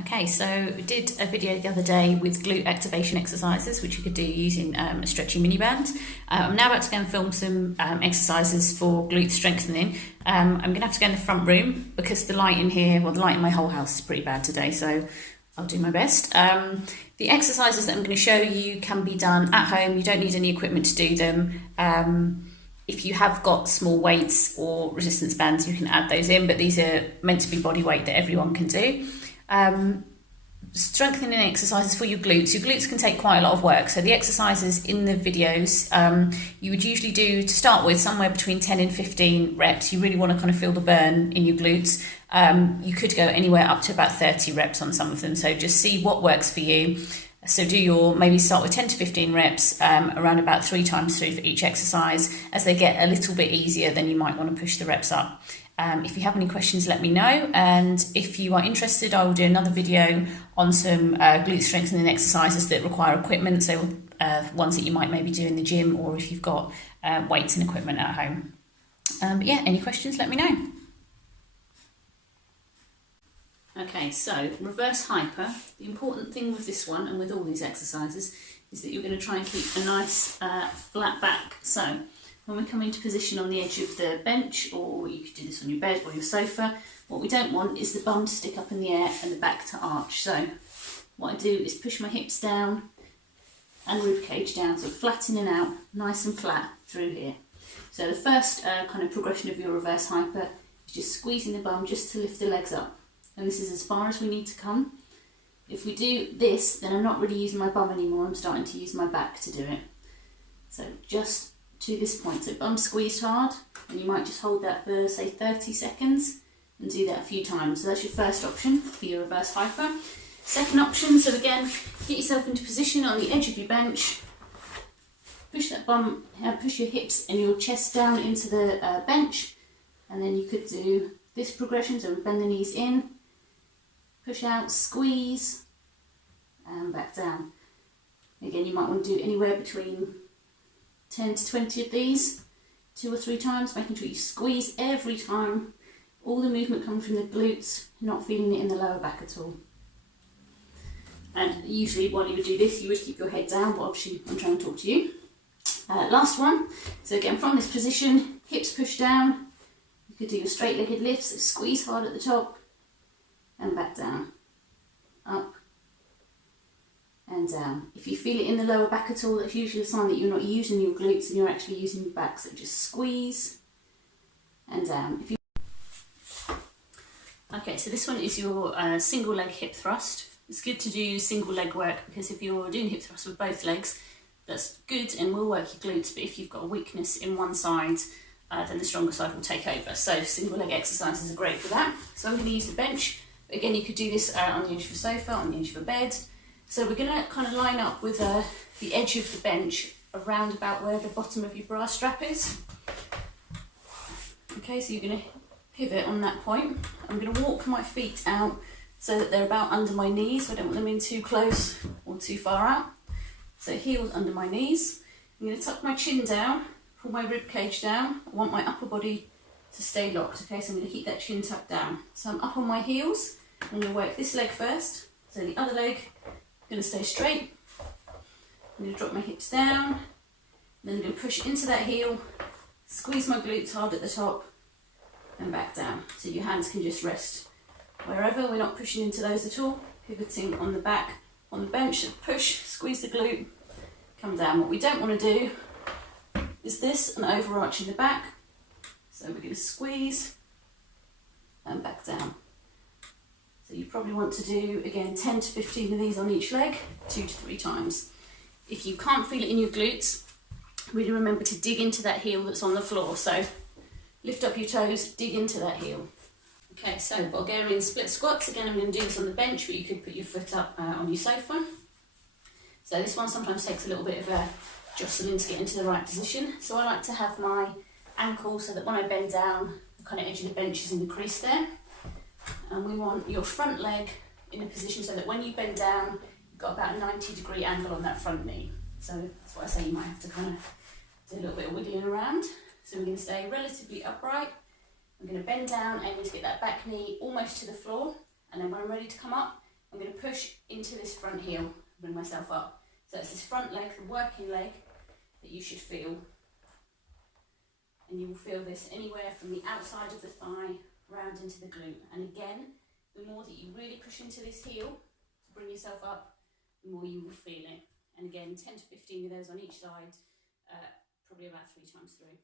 Okay, so we did a video the other day with glute activation exercises, which you could do using a stretchy mini band. I'm now about to go and film some exercises for glute strengthening. I'm going to have to go in the front room because the light in here, well, the light in my whole house is pretty bad today, so I'll do my best. The exercises that I'm going to show you can be done at home. You don't need any equipment to do them. If you have got small weights or resistance bands, you can add those in, but these are meant to be body weight that everyone can do. Strengthening exercises for your glutes. Your glutes can take quite a lot of work. So the exercises in the videos, you would usually do, to start with, somewhere between 10 and 15 reps. You really want to kind of feel the burn in your glutes. You could go anywhere up to about 30 reps on some of them. So just see what works for you. So maybe start with 10 to 15 reps, around about 3 times through for each exercise. As they get a little bit easier, then you might want to push the reps up. If you have any questions, let me know. And if you are interested, I will do another video on some glute strengthening exercises that require equipment. So ones that you might maybe do in the gym, or if you've got weights and equipment at home. But yeah, any questions, let me know. Okay, so reverse hyper. The important thing with this one and with all these exercises is that you're going to try and keep a nice flat back. So when we come into position on the edge of the bench, or you could do this on your bed or your sofa, what we don't want is the bum to stick up in the air and the back to arch. So what I do is push my hips down and rib cage down, so flattening out nice and flat through here. So the first kind of progression of your reverse hyper is just squeezing the bum just to lift the legs up. And this is as far as we need to come. If we do this, then I'm not really using my bum anymore, I'm starting to use my back to do it. So just to this point, so bum squeezed hard, and you might just hold that for say 30 seconds and do that a few times. So that's your first option for your reverse hyper. Second option, so again, get yourself into position on the edge of your bench, push that bum, push your hips and your chest down into the bench, and then you could do this progression, so bend the knees in, push out, squeeze, and back down. Again, you might want to do anywhere between 10 to 20 of these, 2 or 3 times, making sure you squeeze every time. All the movement comes from the glutes, not feeling it in the lower back at all. And usually while you would do this, you would keep your head down, but obviously I'm trying to talk to you. Last one, so again from this position, hips push down. You could do your straight-legged lifts, so squeeze hard at the top, and back down, up, and down. If you feel it in the lower back at all, that's usually a sign that you're not using your glutes and you're actually using your back. So just squeeze and down. Okay, so this one is your single leg hip thrust. It's good to do single leg work because if you're doing hip thrust with both legs, that's good and will work your glutes. But if you've got a weakness in one side, then the stronger side will take over. So single leg exercises are great for that. So I'm going to use the bench. But again, you could do this on the edge of a sofa, on the edge of a bed. So we're going to kind of line up with the edge of the bench around about where the bottom of your bra strap is. Okay, so you're going to pivot on that point. I'm going to walk my feet out so that they're about under my knees. So I don't want them in too close or too far out. So heels under my knees. I'm going to tuck my chin down, pull my rib cage down. I want my upper body to stay locked. Okay, so I'm going to keep that chin tucked down. So I'm up on my heels. I'm going to work this leg first. So the other leg, I'm going to stay straight. I'm going to drop my hips down. Then I'm going to push into that heel, squeeze my glutes hard at the top, and back down. So your hands can just rest wherever. We're not pushing into those at all. Pivoting on the back, on the bench, so push, squeeze the glute, come down. What we don't want to do is this, and overarch in the back. So we're going to squeeze and back down. So you probably want to do, again, 10 to 15 of these on each leg, 2 to 3 times. If you can't feel it in your glutes, really remember to dig into that heel that's on the floor. So lift up your toes, dig into that heel. Okay, so Bulgarian split squats. Again, I'm going to do this on the bench, but you could put your foot up on your sofa. So this one sometimes takes a little bit of a jostling to get into the right position. So I like to have my ankle so that when I bend down, the kind of edge of the bench is in the crease there. And we want your front leg in a position so that when you bend down, you've got about a 90-degree angle on that front knee. So that's why I say you might have to kind of do a little bit of wiggling around. So we're going to stay relatively upright. I'm going to bend down, aiming to get that back knee almost to the floor. And then when I'm ready to come up, I'm going to push into this front heel, bring myself up. So it's this front leg, the working leg, that you should feel. And you will feel this anywhere from the outside of the thigh round into the glute. And again, the more that you really push into this heel to bring yourself up, the more you will feel it. And again, 10 to 15 of those on each side, probably about 3 times through.